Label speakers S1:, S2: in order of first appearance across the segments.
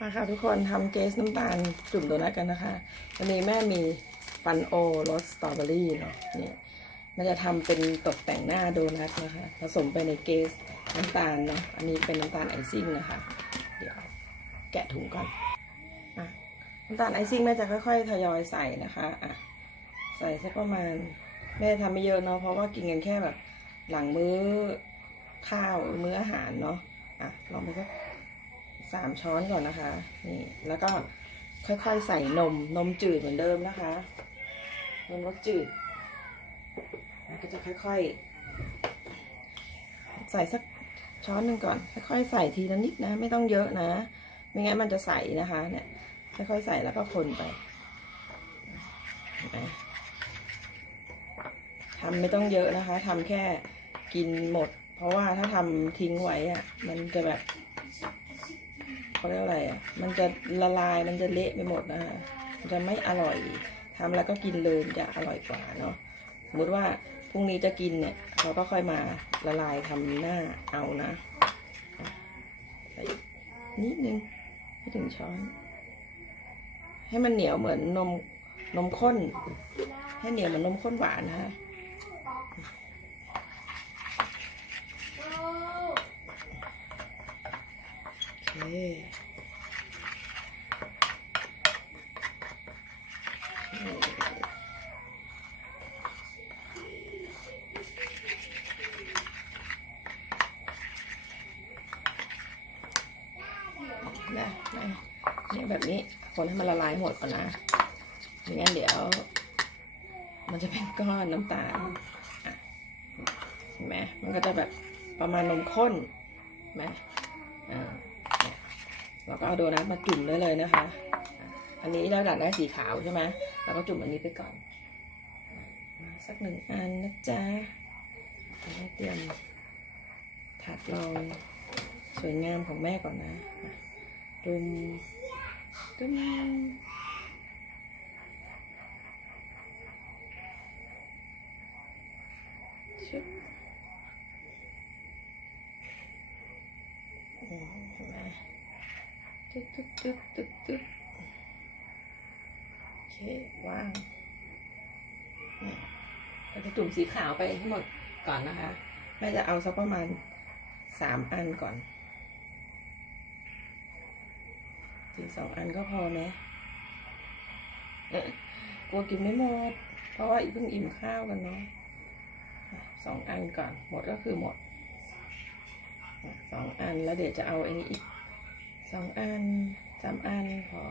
S1: มาค่ะทุกคนทำเกสน้ำตาลจุ่มโดนัทกันนะคะวันนี้แม่มีฟันโอรสสตรอเบอรี่เนาะนี่มันจะทำเป็นตกแต่งหน้าโดนัทนะคะผสมไปในเกสน้ำตาลเนาะอันนี้เป็นน้ำตาลไอซิ่งนะคะ เดี๋ยวแกะถุงก่อนอะน้ำตาลไอซิ่งแม่จะค่อยๆทยอยใส่นะคะอะใส่สักประมาณแม่ทำไม่เยอะเนาะเพราะว่ากินกันแค่แบบ หลังมื้อข้าวมื้ออาหารเนาะอะลองไปสัก สามช้อนก่อนนะคะ นี่ แล้วก็ค่อยๆใส่นม นมจืดเหมือนเดิมนะคะ นมรสจืด แล้วก็จะค่อยๆ ใส่สักช้อนหนึ่งก่อน ค่อยๆ ใส่ทีละนิดนะ ไม่ต้องเยอะนะ ไม่งั้นมันจะใสนะคะ เนี่ย ค่อยๆ ใส่แล้วก็คนไปเห็นไมทำไม่ต้องเยอะนะคะทำแค่กินหมด เพราะว่าถ้าทำทิ้งไว้อะมันจะแบบ เขาเรียกอะไรอะ มันจะละลายมันจะเละไปหมดนะคะมันจะไม่อร่อยทำแล้วก็กินเลยจะอร่อยกว่าเนาะสมมติว่าพรุ่งนี้จะกินเนี่ยเราก็ค่อยมาละลายทำหน้าเอานะใส่นิดนึงไม่ถึงช้อน ให้มันเหนียวเหมือนนมนมข้น ให้เหนียวเหมือนนมข้นหวานนะคะ โอเค นะนะเนี่ยแบบนี้คนให้มันละลายหมดก่อนนะไม่งั้นเดี๋ยว มันจะเป็นก้อนน้ำตาลเห็นไหมมันก็จะแบบประมาณนมข้นเห็นไหมอ่า เราก็เอาโดนัทมาจุ่มได้เลยนะคะ อันนี้เราดัดได้สีขาวใช่ไหมเราก็จุ่มอันนี้ไปก่อน สักหนึ่งอันนะจ๊ะให้เตรียมถาดรองสวยงามของแม่ก่อนนะดุมดุมชุบอืมเห็นไหม ตึ๊ดตึ๊ดตึ๊ดตึ๊ดตึ๊ดโอเควางเราจะจุ่มสีขาวไปให้หมดก่อนนะคะ แม่จะเอาสักประมาณสามอันก่อนถึงสองอันก็พอไหมเอ๊ะกลัวกินไม่หมด เพราะว่าอีกเพิ่งอิ่มข้าวกันเนาะสองอันก่อน หมดก็คือหมดสองอันแล้วเดี๋ยวจะเอาอันนี้อีก สองอันสามอันพอ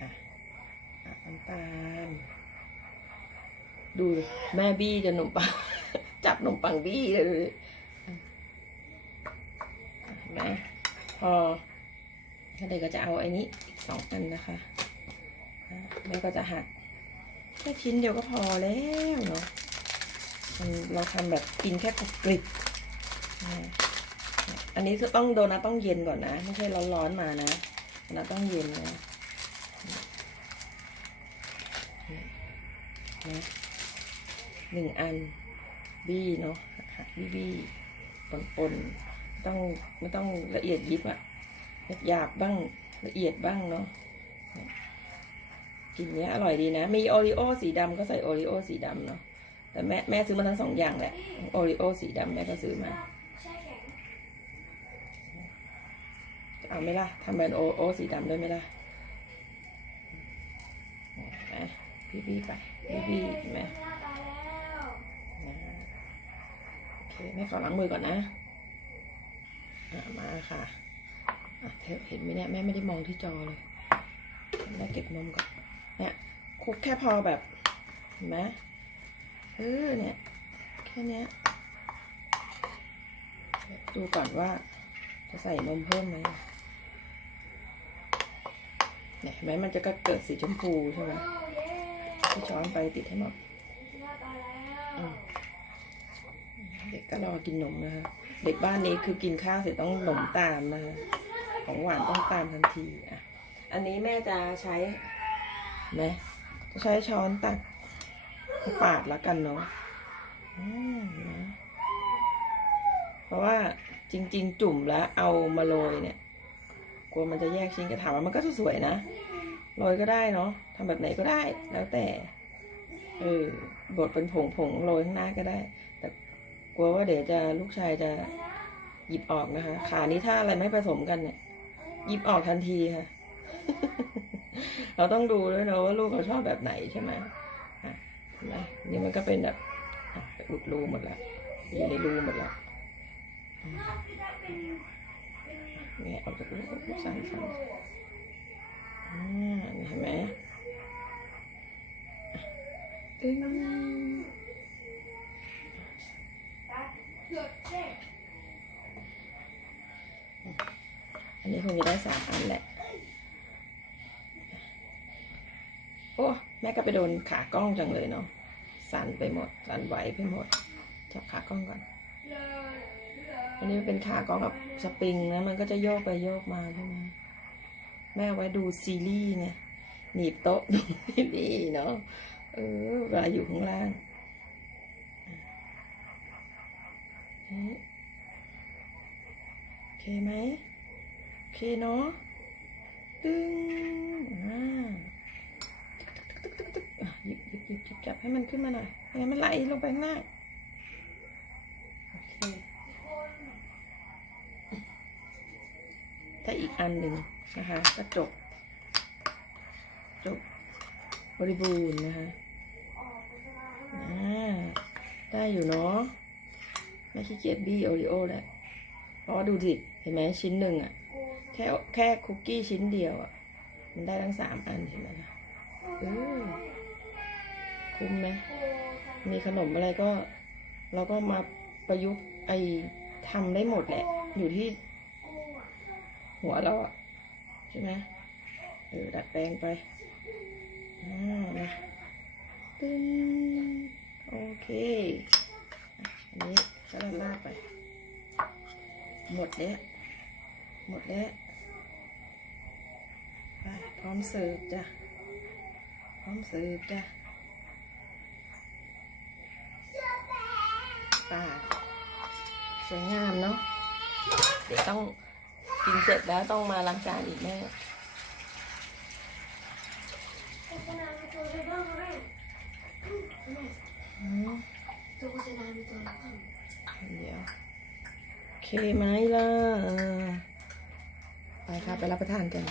S1: อะอะน้ำตาล ดูแม่บี้จะขนมปัง จับขนมปังบี้เลยดูดิอะเห็นไหมพอแล้วเด็กก็จะเอาไอ้นี้อีกสองอันนะคะแม่ก็จะหักแค่ชิ้นเดียวก็พอแล้วเนาะมันเราทำแบบกินแค่กรุบกริบ อันนี้คือต้องโดนัทต้องเย็นก่อนนะ ไม่ใช่ร้อนๆมานะโดนัทต้องเย็นนะนะหนึ่งอันบี้เนาะหักบี้บี้ปนปนๆต้องไม่ต้องละเอียดยิบอะหยาบบ้างละเอียดบ้างเนาะกินเนี้ยอร่อยดีนะ มีโอริโอสีดำก็ใส่โอริโอสีดำเนาะแต่แม่แม่ซื้อมาทั้งสองอย่างแหละโอริโอสีดำแม่ก็ซื้อมา เอาไหมล่ะทำเป็นโอโอสีดำด้วยไหมล่ะเห็นไหมพี่พี่ไปพี่พี่เห็นไหมนะโอเคแม่ขอล้างมือก่อนนะอะมาค่ะอะเธอเห็นไหมเนี่ยแม่ไม่ได้มองที่จอเลยแม่เก็บนมก่อนเนี่ยคลุกแค่พอแบบเห็นไหมเออเนี่ยแค่เนี้ยดูก่อนว่าจะใส่นมเพิ่มไหม เนี่ยเห็นไหมมันจะก็เกิดสีชมพูใช่ไหมที่ช้อนไปติดให้หมดอืมเด็กก็รอกินนมนะคะเด็กบ้านนี้คือกินข้าวเสร็จต้องหนมตามนะคะของหวานต้องตามทันทีอะอันนี้แม่จะใช้ไหมจะใช้ช้อนตักปาดแล้วกันเนาะอืมนะเพราะว่าจริง ๆ จุ่มแล้วเอามาโรยเนี่ย กลัวมันจะแยกชิ้นกระถามมันก็จะสวยนะโรยก็ได้เนาะทำแบบไหนก็ได้แล้วแต่ เออบดเป็นผงผงๆโรยข้างหน้าก็ได้ แต่กลัวว่าเดี๋ยวจะลูกชายจะหยิบออกนะคะ ขานี้ถ้าอะไรไม่ผสมกันเนี่ย หยิบออกทันทีค่ะ เราต้องดูด้วยนะว่าลูกเขาชอบแบบไหนใช่ไหมอะเห็นไหมนี่มันก็เป็นแบบอุดรูหมดแล้วอยู่ในรูหมดแล้ว เนี่ยออกจากรูสั้นสั้นอ่านี่เห็นไหมตึ้งอันนี้คงจะได้สามอันแหละ โอ้แม่ก็ไปโดนขากล้องจังเลยเนาะสั่นไปหมดสั่นไหวไปหมด จับขากล้องก่อน อันนี้มันเป็นขากล้องกับสปริงนะมันก็จะโยกไปโยกมาใช่ไหมแม่ไว้ดูซีรีส์เนี่ยหนีบโต๊ะดูทีวีเนาะเออเวลาอยู่ข้างล่างโอเคไหมโอเคเนาะตึ้งอ่าอะหยิบหยิบหยิบหยิบจับให้มันขึ้นมาหน่อยไม่งั้นมันไหลลงไปข้างล่างโอเค ถ้าอีกอันหนึ่งนะคะก็จบ จบบริบูรณ์นะคะได้อยู่เนาะไม่ขี้เกียจบี้โอริโอแหละเพราะดูดิเห็นไหมชิ้นหนึ่งอะแค่แค่คุกกี้ชิ้นเดียวอะมันได้ทั้งสามอันเห็นไหมคะเออคุ้มไหมมีขนมอะไรก็ เราก็มาประยุกต์ไอทำได้หมดแหละ อยู่ที่ หัวเราอะใช่ไหมเออดัดแปลงไปอ่ามาตึ้งโอเค อันนี้ก็ลาดลาดไป หมดแล้วหมดแล้วไปพร้อมเสิร์ฟจ้ะ พร้อมเสิร์ฟจ้ะป่าสวยงามเนาะ เดี๋ยวต้อง กินเสร็จแล้วต้องมาล้างจานอีกแม่อืม
S2: ตัวโฆษณามีตัวละคร
S1: เดี๋ยวโอเคไหมล่ะ ไปค่ะ ไปรับประทานกัน